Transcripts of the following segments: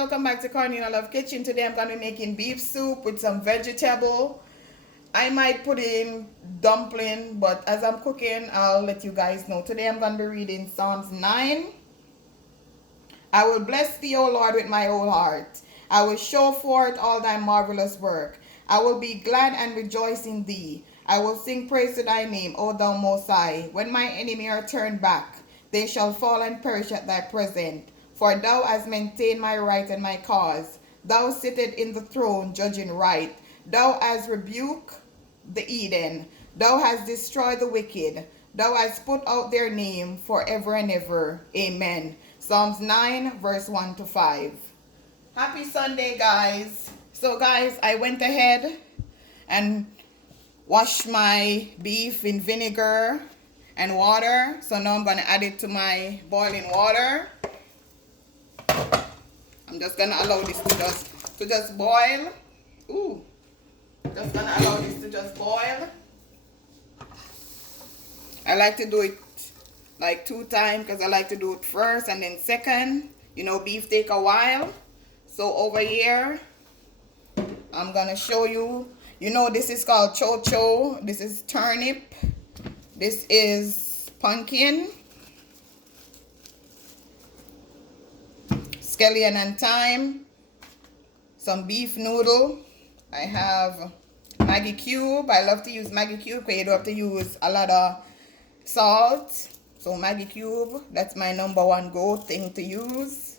welcome back to Cornelialove Kitchen. Today I'm going to be making beef soup with some vegetable. I might put in dumpling, but as I'm cooking, I'll let you guys know. Today I'm going to be reading Psalms 9. I will bless thee, O Lord, with my whole heart. I will show forth all thy marvelous work. I will be glad and rejoice in thee. I will sing praise to thy name, O thou Most High. When my enemy are turned back, they shall fall and perish at thy presence. For thou hast maintained my right and my cause. Thou sittest in the throne, judging right. Thou hast rebuked the Eden. Thou hast destroyed the wicked. Thou hast put out their name forever and ever. Amen. Psalms 9, verse 1 to 5. Happy Sunday, guys. So, guys, I went ahead and washed my beef in vinegar and water. So now I'm going to add it to my boiling water. I'm just going to allow this to just boil. Ooh. Just going to allow this to just boil. I like to do it like 2 times because I like to do it first and then second. You know, beef take a while. So over here, I'm going to show you. You know, this is called cho-cho. This is turnip. This is pumpkin. Sellion&thyme. Some beef noodle. I have Maggie cube. I love to use Maggie cube because you don't have to use a lot of salt. So Maggie cube, that's my #1 go thing to use.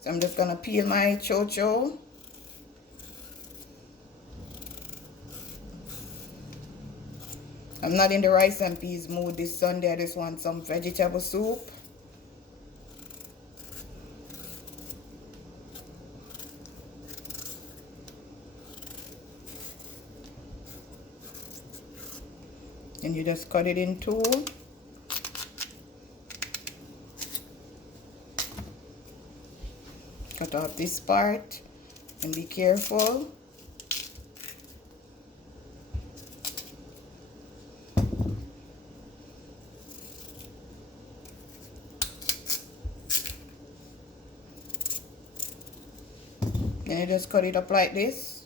So I'm just gonna peel my cho-cho. I'm not in the rice and peas mood this Sunday. I just want some vegetable soup. And you just cut it in 2. Cut off this part and be careful. Then you just cut it up like this.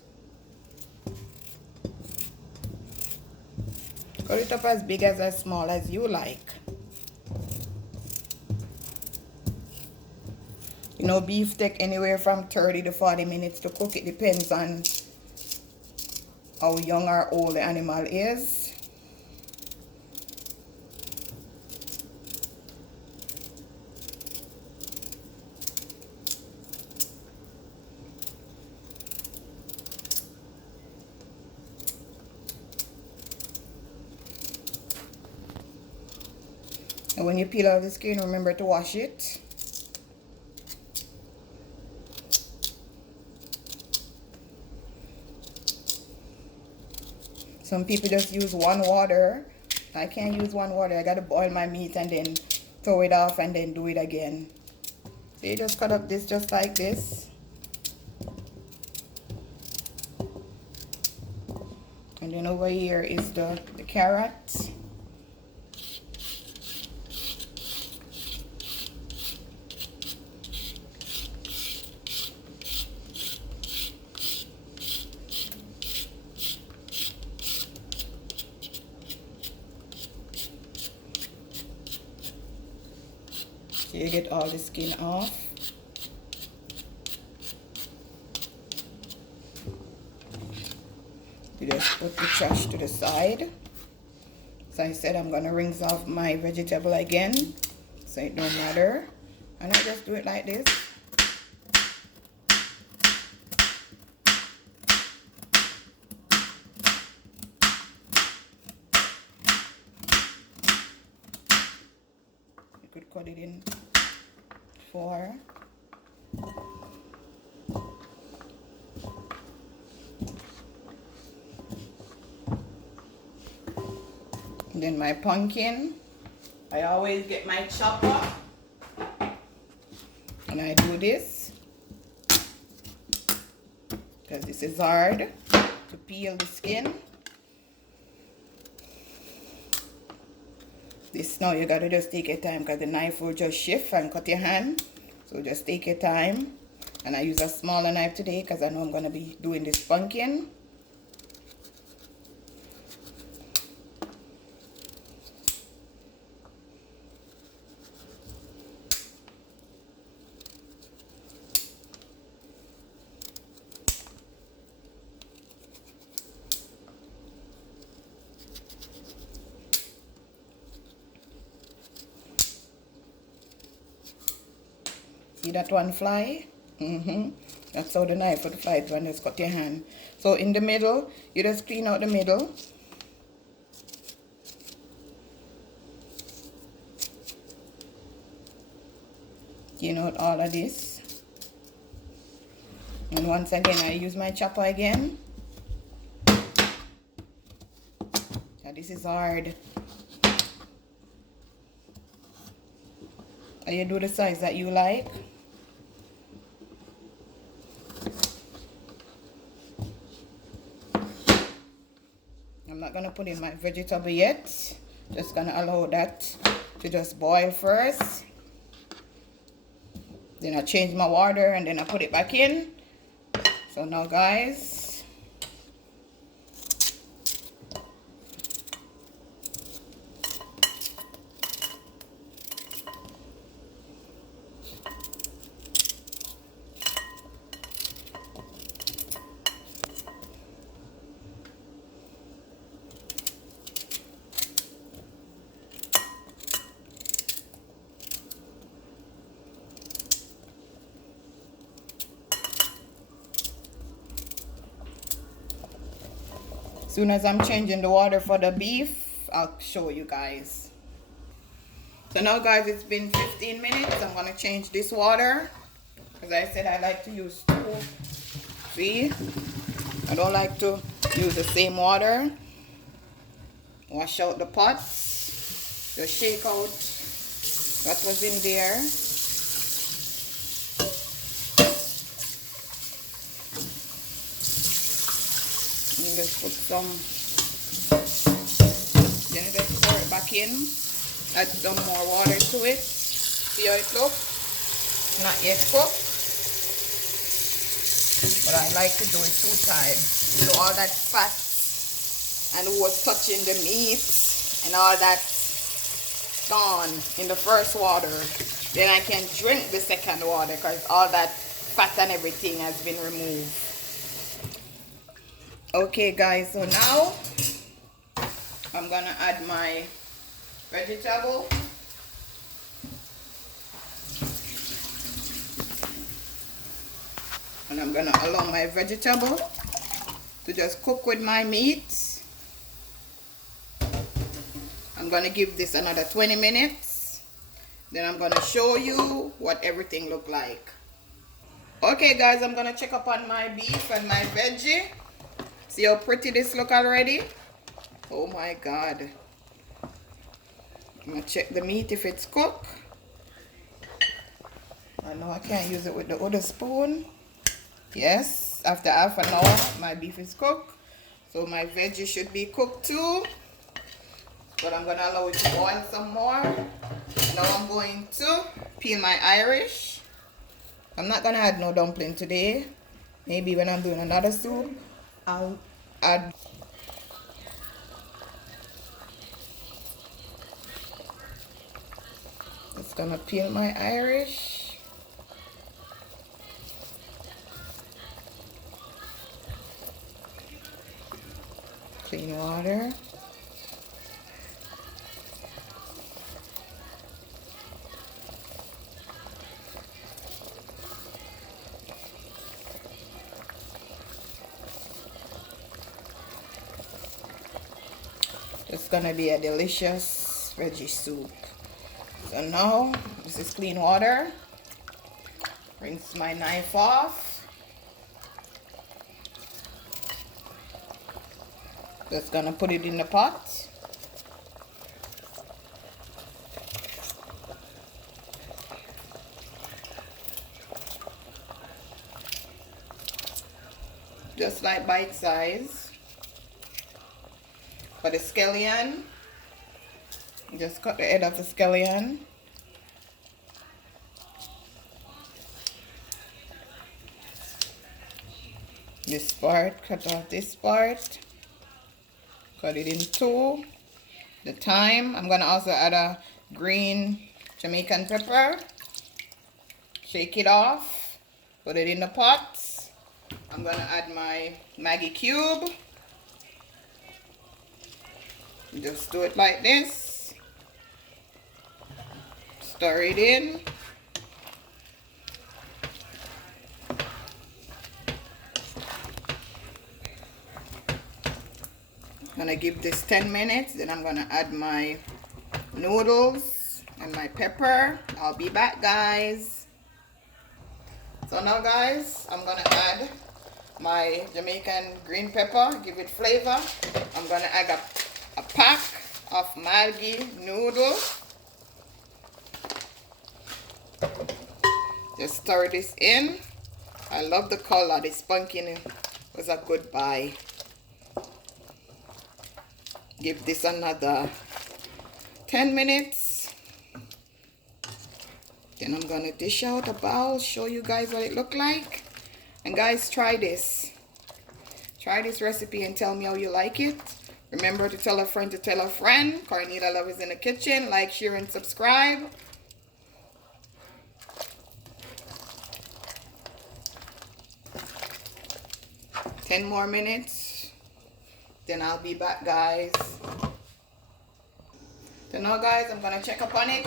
Cut it up as big as small as you like. You know, beef take anywhere from 30 to 40 minutes to cook. It depends on how young or old the animal is. And when you peel out the skin, remember to wash it. Some people just use 1 water. I can't use 1 water. I gotta boil my meat and then throw it off and then do it again. So you just cut up this just like this. And then over here is the carrot. So you get all the skin off. You just put the trash to the side. So I said I'm gonna rinse off my vegetable again, so it don't matter. And I just do it like this. You could cut it in 4. And then my pumpkin, I always get my chopper and I do this because this is hard to peel the skin. This now you gotta just take your time because the knife will just shift and cut your hand. So just take your time And I use a smaller knife today because I know I'm going to be doing this pumpkin. See that one fly? That's how the knife would fly when you just cut your hand. So in the middle, you just clean out the middle. Clean out all of this. And once again, I use my chopper again. Now this is hard. And you do the size that you like. I'm not gonna put in my vegetable yet. Just gonna allow that to just boil first. Then I change my water and then I put it back in. So now guys, soon as I'm changing the water for the beef, I'll show you guys. So now guys, it's been 15 minutes. I'm gonna change this water. As I said, I like to use 2. See? I don't like to use the same water. Wash out the pots. Just shake out what was in there. And just put some, then just pour it back in. Add some more water to it. See how it looks? Not yet cooked. But I like to do it 2 times. So all that fat and what's touching the meat and all that gone in the first water. Then I can drink the second water because all that fat and everything has been removed. Okay guys, so now I'm gonna add my vegetable. And I'm gonna allow my vegetable to just cook with my meat. I'm gonna give this another 20 minutes. Then I'm gonna show you what everything look like. Okay guys, I'm gonna check up on my beef and my veggie. See how pretty this look already? Oh my god. I'm gonna check the meat if it's cooked. I know I can't use it with the other spoon. Yes, after half an hour my beef is cooked. So my veggie should be cooked too. But I'm gonna allow it to boil some more. Now I'm going to peel my Irish. I'm not gonna add no dumpling today. Maybe when I'm doing another soup, I'll add. Just gonna peel my Irish. Clean water. It's gonna be a delicious veggie soup. So now this is clean water. Rinse my knife off. Just gonna put it in the pot. Just like bite size. For the scallion, just cut the head of the scallion. This part, cut off this part. Cut it in two. The thyme. I'm gonna also add a green Jamaican pepper. Shake it off. Put it in the pot. I'm gonna add my Maggi cube. Just do it like this. Stir it in. I'm gonna give this 10 minutes, then I'm gonna add my noodles and my pepper. I'll be back, guys. So now, guys, I'm gonna add my Jamaican green pepper, give it flavor. I'm gonna add a pack of Maggi noodles. Just stir this in. I love the color. This pumpkin was a good buy. Give this another 10 minutes. Then I'm gonna dish out a bowl, show you guys what it look like. And guys, try this. Try this recipe and tell me how you like it. Remember to tell a friend to tell a friend. Cornelia Love is in the kitchen. Like, share, and subscribe. Ten more minutes. Then I'll be back, guys. So now, guys, I'm gonna check up on it.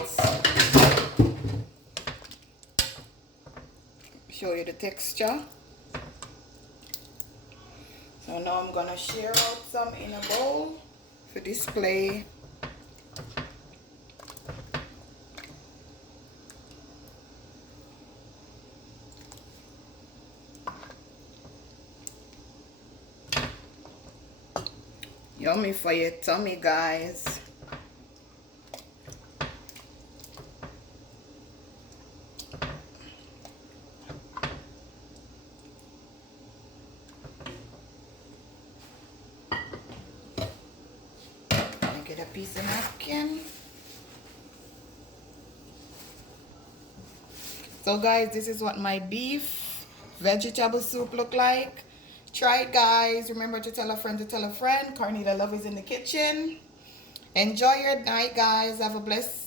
Show you the texture. So now I'm gonna share out some in a bowl for display. Yummy for your tummy, guys. Get a piece of napkin. So guys, this is what my beef vegetable soup look like. Try it, guys. Remember to tell a friend to tell a friend. Cornelia Love is in the kitchen. Enjoy your night, guys. Have a blessed